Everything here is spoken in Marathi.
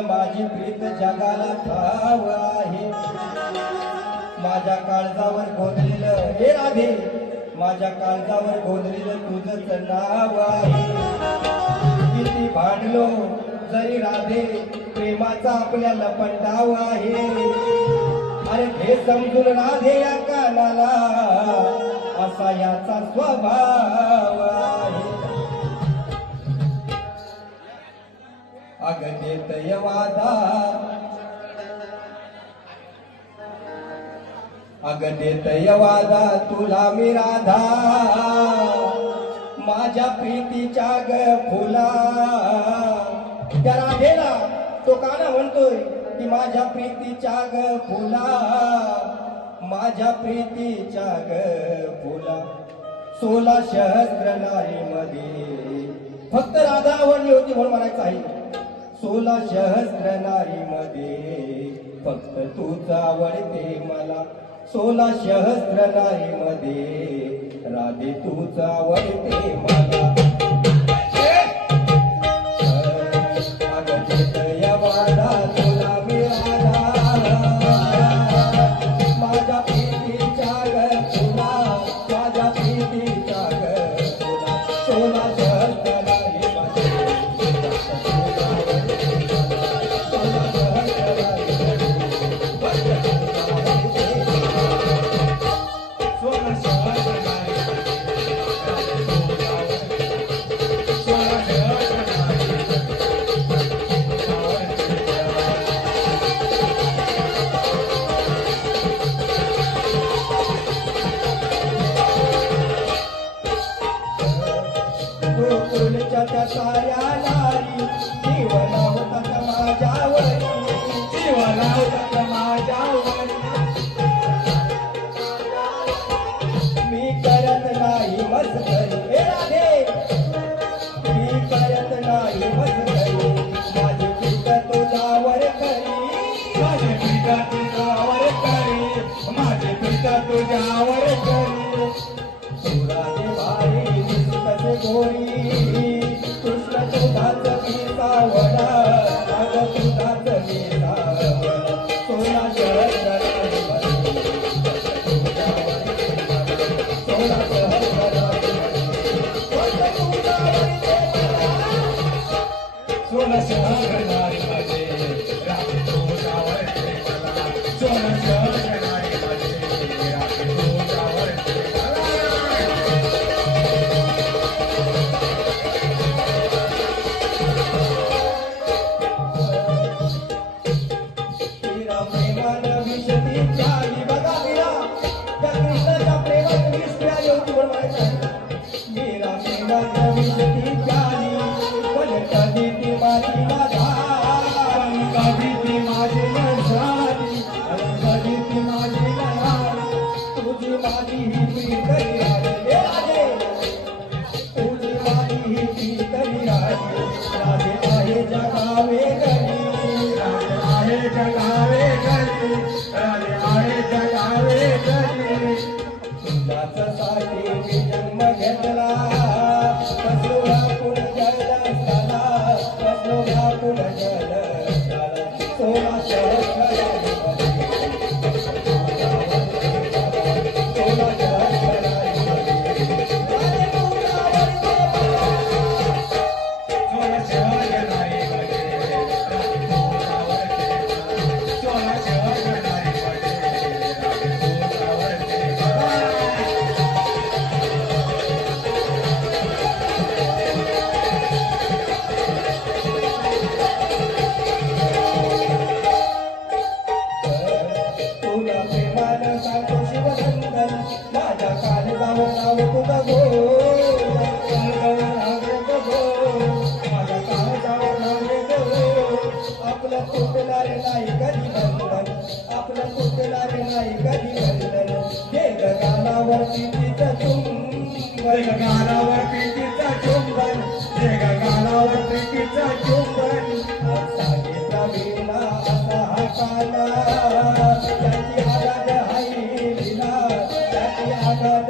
माझी प्रीत जगाला ठाव आहे. माझ्या काळजावर गोंधलेलं हे राधे माझ्या काळजावर गोंधलेलं तुझंच नाव आहे. किती भांडलो जरी राधे प्रेमाचा आपल्याला पंडाव आहे. अरे हे समजून राधे या कानाला असा याचा स्वभाव आहे. अगं देत वादा अगं तुला मी राधा. माझ्या प्रीतीच्या ग फुला. त्या राधेला तो काना म्हणतोय की माझ्या प्रीतीच्या ग फुला. माझ्या प्रीतीच्या ग फुला. सोला सहस्र नारी मध्ये फक्त राधा आवडली होती म्हणून म्हणायचं आहे. सोला सहस्र नारी मध्ये फक्त तूच आवडते मला. सोला सहस्र नारी मध्ये राधे तूच आवडते गोकुळच्या त्या साऱ्या नारी जीवना सोला शहरणारी तुझ्याच मी जन्म घेतला. तुला प्रेमानं सांगतो शिवसंदन माझ्या काल जाऊन Oh,